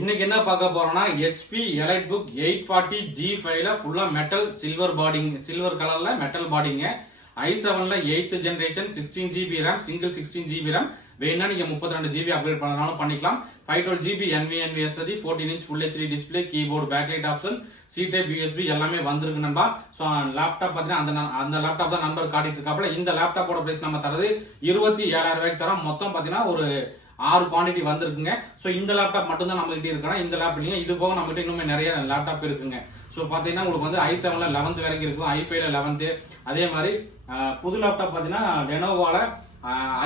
இன்னைக்கு என்ன பார்க்க போறோம்னா HP EliteBook 840 G5ல ஃபுல்லா மெட்டல் சில்வர் கலர்ல மெட்டல் பாடிங்க. i7ல 8th generation 16GB RAM single 16GB RAM வேணா நீங்க 32GB அப்கிரேட் பண்ணனாலும் பண்ணிக்கலாம். 512GB NVMe SSD 14 inch full HD display keyboard backlight option C type USB எல்லாமே வந்திருக்கு நண்பா. சோ லேப்டாப் பாத்தீங்கன்னா அந்த லேப்டாப் தான் நம்பர் காட்டிட்டு இருக்காப்ல. இந்த லேப்டாப்போட பிரைஸ் நம்ம தரது 27,000 ரூபாய்க்கு தரோம். மொத்தம் பாத்தீங்கன்னா ஒரு 6 குவாண்டிட்டி வந்திருக்குங்க. சோ இந்த லேப்டாப் மட்டும் தான் நம்ம கிட்ட இருக்கா. இந்த லேப் இல்லைங்க, இது போக நம்ம கிட்ட இன்னுமே நிறைய லேப்டாப் இருக்குங்க. சோ பாத்தீங்கன்னா உங்களுக்கு வந்து i7ல 11th வரைக்கும் இருக்கும், i5ல 11th. அதே மாதிரி புது லேப்டாப் பாத்தீங்கன்னா லெனோவோல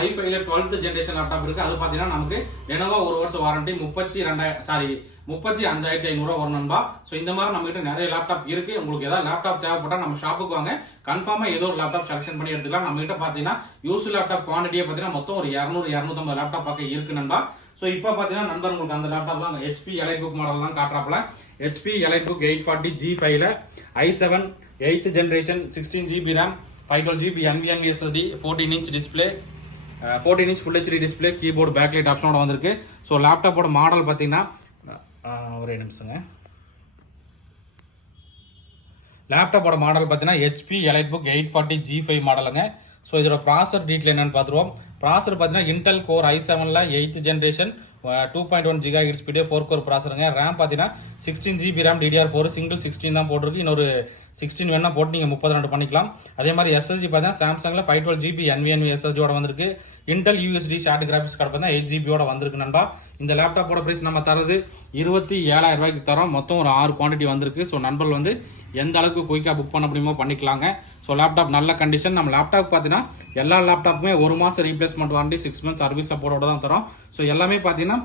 i5ல 12th ஜெனரேஷன் லேப்டாப் இருக்கு. அது பாத்தீங்கன்னா நமக்கு லெனோவோ 1 வருஷம் வாரண்டி 35,500 வரும் நண்பா. சோ இந்த மாதிரி நம்ம கிட்ட நிறைய லேப்டாப் இருக்கு. உங்களுக்கு ஏதாவது லேப்டாப் தேவைப்பட்டா நம்ம ஷாப்புக்கு வாங்க, கன்ஃபார்மா ஏதோ ஒரு லேப்டாப் செலக்ஷன் பண்ணி எடுத்துக்கலாம். நம்ம கிட்ட பாத்தீங்கன்னா யூஸ் லேப்டாப் குவான்டிட்டியே பாத்தீங்கன்னா மொத்தம் ஒரு 200-250 லேப்டாப் பக்கம் இருக்கு நண்பா. சோ இப்ப பாத்தீங்கன்னா நண்பர் உங்களுக்கு அந்த லேப்டாப் தான் HP EliteBook மாடல் தான் காட்டுறாப்ல. HP EliteBook 840 G5ல i7 8th generation 16GB RAM 512GB NVMe SSD 14 inch display 14 inch full HD display keyboard backlight ஆப்ஷனோட வந்திருக்கு. ஸோ லேப்டாப்போட மாடல் பார்த்தீங்கன்னா ஒரே நிமிஷங்க. லேப்டாப்போட மாடல் பார்த்தீங்கன்னா HP EliteBook 840 G5 மாடலுங்க. ஸோ இதோட ப்ராசர் டீட்டெயில் என்னன்னு பார்த்துருவோம். ப்ராசர் பார்த்தீங்கன்னா இன்டெல் கோர் i7ல 8th generation 2.1 GHz speed 4 core ப்ராசருங்க. ரேம் பார்த்தீங்கன்னா 16GB RAM DDR4 சிங்கிள் 16 தான் போட்டிருக்கு. இன்னொரு 16 வேணா போட்டு நீங்க 32 பண்ணிக்கலாம். அதே மாதிரி SSD பார்த்தீங்கன்னா சாம்சங்ல 512GB NVMe SSD ஓட வந்திருக்கு. Intel USD short graphics card பார்த்தீங்கன்னா 8GB ஓட வந்திருக்கு நண்பா. இந்த லேப்டாப்போட பிரைஸ் நம்ம தரது 27,000 ரூபாய்க்கு தரோம். மொத்தம் ஒரு 6 குவான்டிட்டி வந்திருக்கு. ஸோ நண்பர்கள் வந்து எந்த அளவுக்கு குயிக்கா புக் பண்ண முடியுமோ பண்ணிக்கலாங்க. ஸோ லேப்டாப் நல்ல கண்டிஷன். நம்ம லேப்டாப் பார்த்தீங்கன்னா எல்லா லேப்டாப்புமே 1 மாசம் ரீப்ளேஸ்மெண்ட் வாரண்டி 6 months சர்வீஸ் சப்போர்ட்டோட தான் தரோம். ஸோ எல்லாமே பார்த்தீங்கன்னா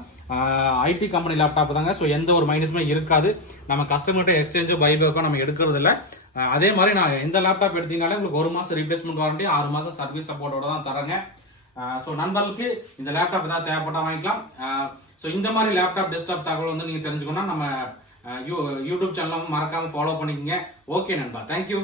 ஐடி கம்பெனி லேப்டாப் தாங்க. ஸோ எந்த ஒரு மைனஸுமே இருக்காது. நம்ம கஸ்டமர்கிட்ட எக்ஸ்சேஞ்சோ பைபேக்கோ நம்ம எடுக்கிறது இல்லை. அதே மாதிரி நான் எந்த லேப்டாப் எடுத்தீங்கனாலே உங்களுக்கு 1 மாசம் ரீப்ளேஸ்மெண்ட் வாரண்டி 6 மாசம் சர்வீஸ் சப்போர்ட்டோட தான் தரேங்க. ஸோ நண்பர்களுக்கு இந்த லேப்டாப் ஏதாவது தேவைப்பட்டா வாங்கிக்கலாம். ஸோ இந்த மாதிரி லேப்டாப் டெஸ்க்டாப் தகவல் வந்து நீங்க தெரிஞ்சுக்கணும்னா நம்ம யூடியூப் சேனல் மறக்காம ஃபாலோ பண்ணிக்கங்க. ஓகே நண்பா, தேங்க்யூ.